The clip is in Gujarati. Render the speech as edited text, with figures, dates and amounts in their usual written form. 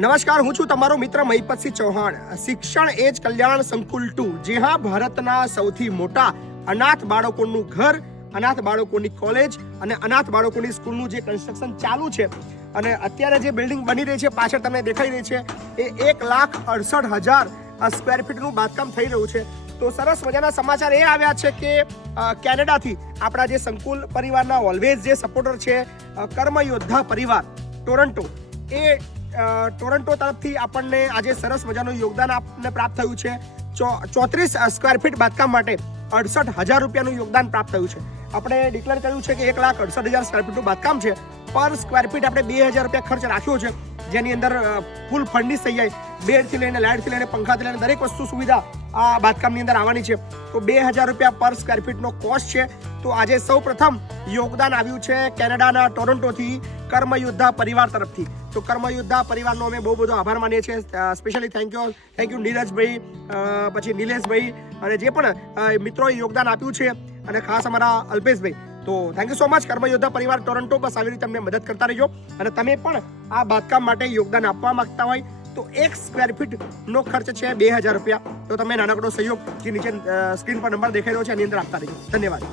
નમસ્કાર, હું છું તમારો મિત્ર મહિપતસિંહ ચૌહાણ. શિક્ષણ એ જ કલ્યાણ સંકુલ 2. જે હા, ભારતના સૌથી મોટા અનાથ બાળકોનું ઘર, અનાથ બાળકોની કોલેજ અને અનાથ બાળકોની સ્કૂલનું જે કન્સ્ટ્રક્શન ચાલુ છે અને અત્યારે જે બિલ્ડિંગ બની રહી છે પાછળ તમને દેખાઈ રહી છે એ 1,68,000 સ્ક્વેર ફીટનું બાંધકામ થઈ રહ્યું છે. તો સરસ મજાના સમાચાર એ આવ્યા છે કે કેનેડાથી આપણા જે સંકુલ પરિવારના ઓલવેઝ જે સપોર્ટર છે કર્મયોદ્ધા પરિવાર ટોરન્ટો, એ ટોરન્ટો તરફથી આપણને આજે સરસ મજાનું યોગદાન આપને પ્રાપ્ત થયું છે. 34 સ્ક્વેર ફીટ બાંધકામ માટે 68,000 રૂપિયાનું યોગદાન પ્રાપ્ત થયું છે. આપણે ડિક્લેર કર્યું છે કે 1,68,000 સ્ક્વેર ફીટનું બાંધકામ છે. પર સ્ક્વેર ફીટ આપણે 2,000 રૂપિયા ખર્ચ રાખ્યો છે, જેની અંદર ફૂલ ફર્નિશ થઈ જાય, બેડથી લઈને લાઇટથી લઈને પંખાથી લઈને દરેક વસ્તુ સુવિધા આ બાંધકામની અંદર આવવાની છે. તો 2,000 રૂપિયા પર સ્ક્વેર ફીટનો કોસ્ટ છે. તો આજે સૌ પ્રથમ યોગદાન આવ્યું છે કેનેડાના ટોરન્ટોથી કર્મયોદ્ધા પરિવાર તરફથી. તો કર્મયોદ્ધા પરિવારનો અમે બહુ બધો આભાર માનીએ છીએ. સ્પેશિયલી થેન્ક યુ નીરજભાઈ, પછી નિલેશભાઈ અને જે પણ મિત્રોએ યોગદાન આપ્યું છે, અને ખાસ અમારા અલ્પેશભાઈ. તો થેન્ક યુ સો મચ કર્મયોદ્ધા પરિવાર ટોરન્ટો. બસ આવી રીતે અમને મદદ કરતા રહેજો. અને તમે પણ આ બાંધકામ માટે યોગદાન આપવા માંગતા હોય તો 1 સ્ક્વેર ફીટનો ખર્ચ છે 2,000 રૂપિયા. તો તમે નાનકડો સહયોગ જે નીચે સ્ક્રીન પર નંબર દેખાઈ રહ્યો છે એની અંદર આપતા રહેજો. ધન્યવાદ.